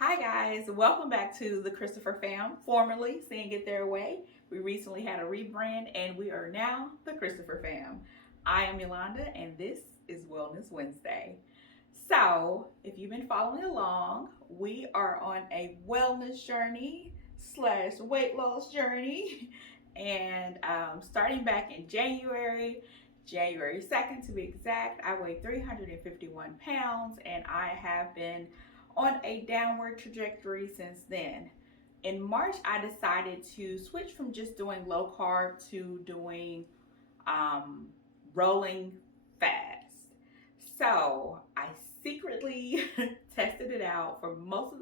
Hi guys, welcome back to the Christopher Fam, formerly Seeing It Their Way. We recently had a rebrand and we are now the Christopher Fam. I am Yolanda and this is Wellness Wednesday. So, if you've been following along, we are on a wellness journey slash weight loss journey. And starting back in January 2nd to be exact, I weighed 351 pounds and I have been on a downward trajectory since then. In March, I decided to switch from just doing low carb to doing rolling fast. So I secretly tested it out for most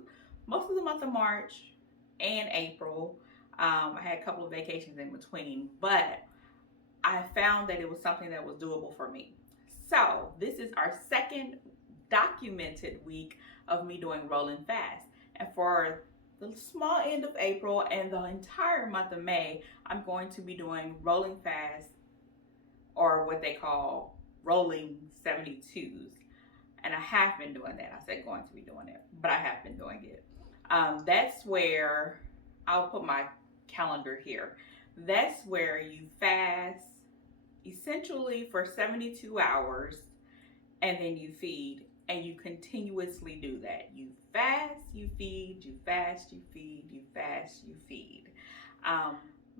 of the month of March and April. I had a couple of vacations in between, but I found that it was something that was doable for me. So this is our second documented week of me doing rolling fast. And for the small end of April and the entire month of May, I'm going to be doing rolling fast, or what they call rolling 72s. And I have been doing that. I said going to be doing it, but I have been doing it. That's where I'll put my calendar here. That's where you fast essentially for 72 hours and then you feed, and you continuously do that. You fast, you feed, you fast, you feed, you fast, you feed.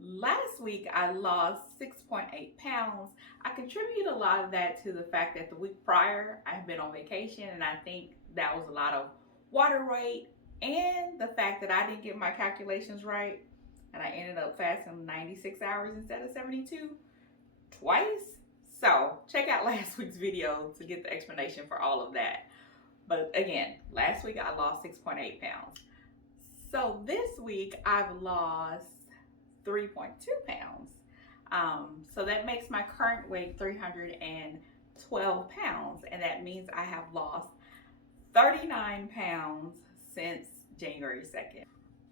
Last week I lost 6.8 pounds. I contribute a lot of that to the fact that the week prior I had been on vacation, and I think that was a lot of water weight and the fact that I didn't get my calculations right, and I ended up fasting 96 hours instead of 72 twice. So check out last week's video to get the explanation for all of that. But again, last week I lost 6.8 pounds. So this week I've lost 3.2 pounds. So that makes my current weight 312 pounds. And that means I have lost 39 pounds since January 2nd.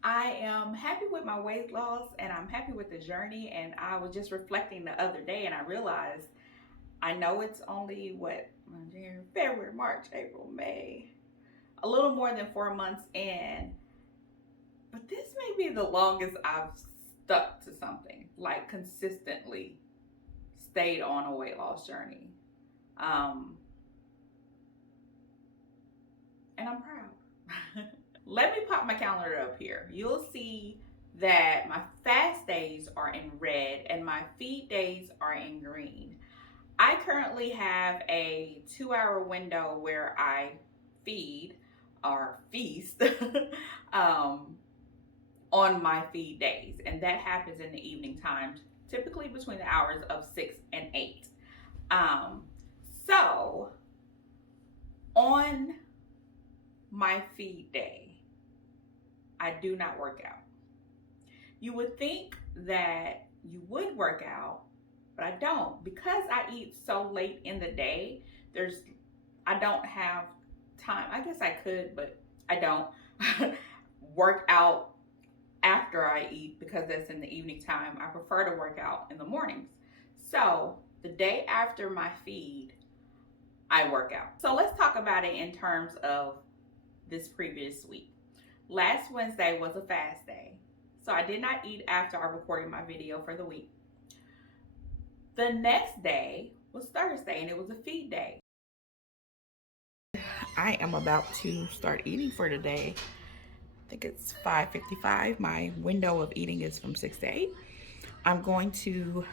I am happy with my weight loss and I'm happy with the journey. And I was just reflecting the other day and I realized, I know it's only January, February, March, April, May, a little more than 4 months in, but this may be the longest I've stuck to something, like consistently stayed on a weight loss journey. And I'm proud. Let me pop my calendar up here. You'll see that my fast days are in red and my feed days are in green. I currently have a 2-hour window where I feed or feast on my feed days, and that happens in the evening times, typically between the hours of 6 and 8. So on my feed day, I do not work out. You would think that you would work out, but I don't, because I eat so late in the day. I don't have time. I guess I could, but I don't work out after I eat because that's in the evening time. I prefer to work out in the mornings. So the day after my feed, I work out. So let's talk about it in terms of this previous week. Last Wednesday was a fast day, so I did not eat after I recorded my video for the week. The next day was Thursday and it was a feed day. I am about to start eating for the day. I think it's 5:55. My window of eating is from 6 to 8. I'm going to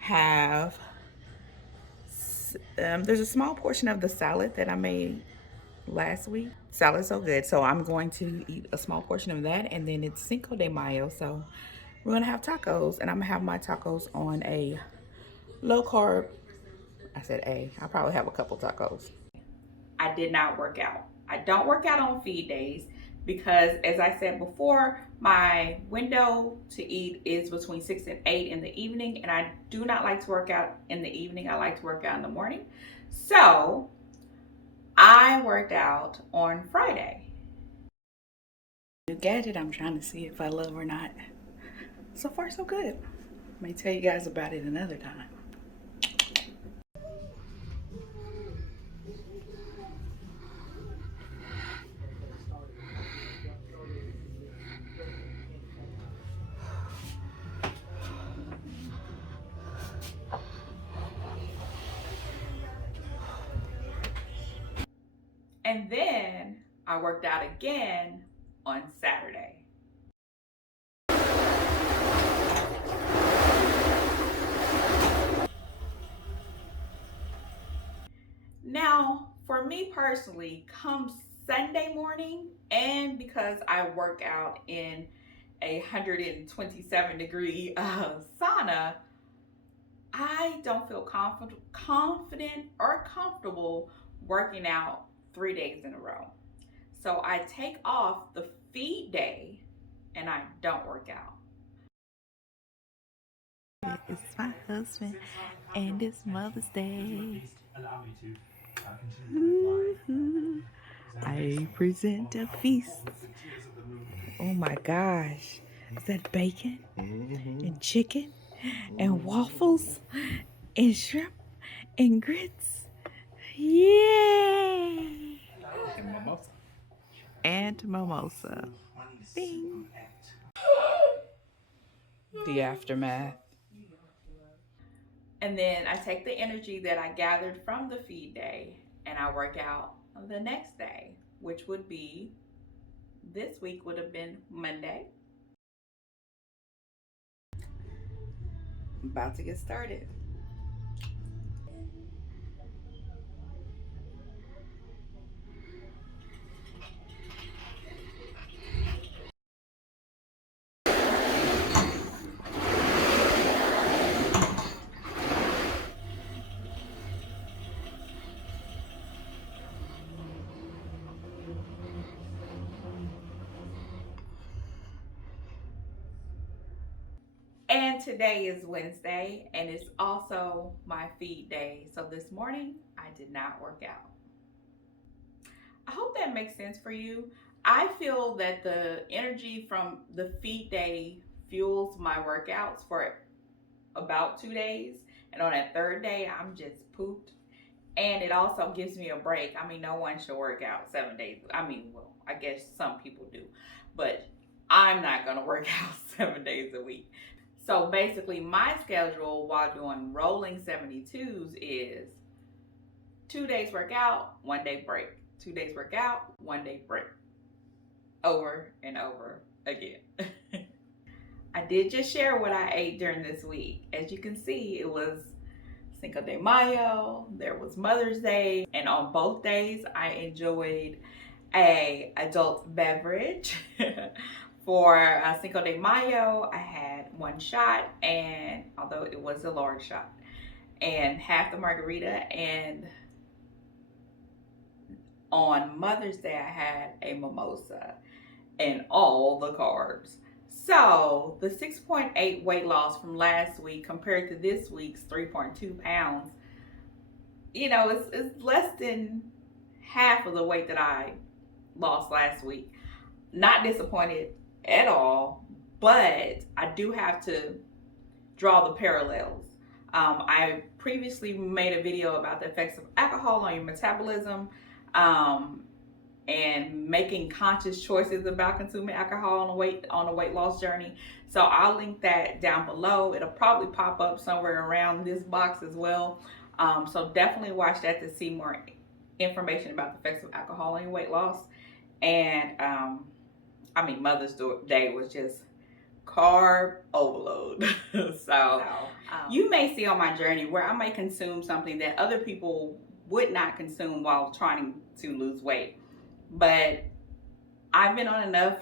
have, there's a small portion of the salad that I made last week. Salad's so good, so I'm going to eat a small portion of that, and then it's Cinco de Mayo, so we're gonna have tacos, and I'm gonna have my tacos on a low carb. I said I'll probably have a couple tacos. I did not work out. I don't work out on feed days because, as I said before, my window to eat is between 6 and 8 in the evening, and I do not like to work out in the evening. I like to work out in the morning. So I worked out on Friday. New gadget I'm trying to see if I love or not. So far, so good. I may tell you guys about it another time. And then I worked out again on Saturday. Now, for me personally, come Sunday morning, and because I work out in a 127-degree sauna, I don't feel confident or comfortable working out 3 days in a row. So I take off the feed day and I don't work out. It's my husband and it's Mother's Day. Ooh, I present a feast. Oh my gosh. Is that bacon and chicken and waffles and shrimp and grits? Yay! And mimosa. And mimosa. Bing. The aftermath. And then I take the energy that I gathered from the feed day and I work out the next day, which would be, this week would have been Monday. About to get started. And today is Wednesday, and it's also my feed day. So this morning, I did not work out. I hope that makes sense for you. I feel that the energy from the feed day fuels my workouts for about 2 days. And on that third day, I'm just pooped. And it also gives me a break. I mean, no one should work out 7 days. I mean, well, I guess some people do. But I'm not going to work out 7 days a week. So basically, my schedule while doing rolling 72s is 2 days workout, 1 day break. 2 days workout, 1 day break. Over and over again. I did just share what I ate during this week. As you can see, it was Cinco de Mayo, there was Mother's Day, and on both days I enjoyed a adult beverage. For Cinco de Mayo, I had 1 shot, and although it was a large shot, and half the margarita. And on Mother's Day, I had a mimosa and all the carbs. So the 6.8 weight loss from last week compared to this week's 3.2 pounds, you know, it's less than half of the weight that I lost last week. Not disappointed at all, but I do have to draw the parallels. I previously made a video about the effects of alcohol on your metabolism, and making conscious choices about consuming alcohol on a weight loss journey. So I'll link that down below. It'll probably pop up somewhere around this box as well. So definitely watch that to see more information about the effects of alcohol on weight loss. And I mean, Mother's Day was just carb overload. So you may see on my journey where I may consume something that other people would not consume while trying to lose weight. But I've been on enough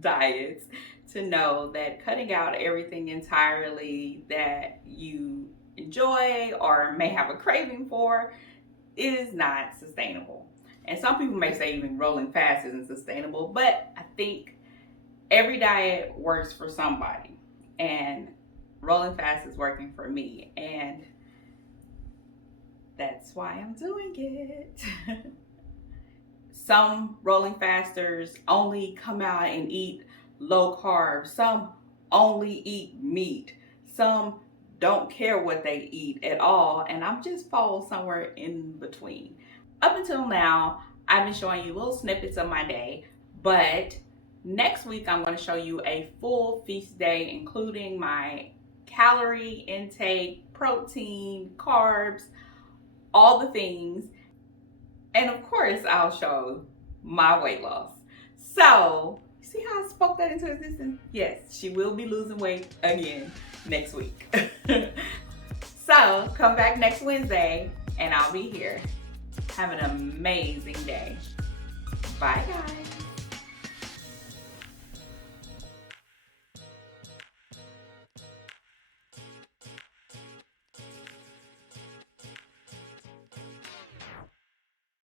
diets to know that cutting out everything entirely that you enjoy or may have a craving for is not sustainable. And some people may say even rolling fast isn't sustainable, but I think every diet works for somebody, and rolling fast is working for me, and that's why I'm doing it. Some rolling fasters only come out and eat low carb. Some only eat meat. Some don't care what they eat at all, and I'm just fall somewhere in between. Up until now, I've been showing you little snippets of my day, but next week I'm going to show you a full feast day, including my calorie intake, protein, carbs, all the things. And of course, I'll show my weight loss. So, you see how I spoke that into existence? Yes, she will be losing weight again next week. So, come back next Wednesday and I'll be here. Have an amazing day. Bye, guys.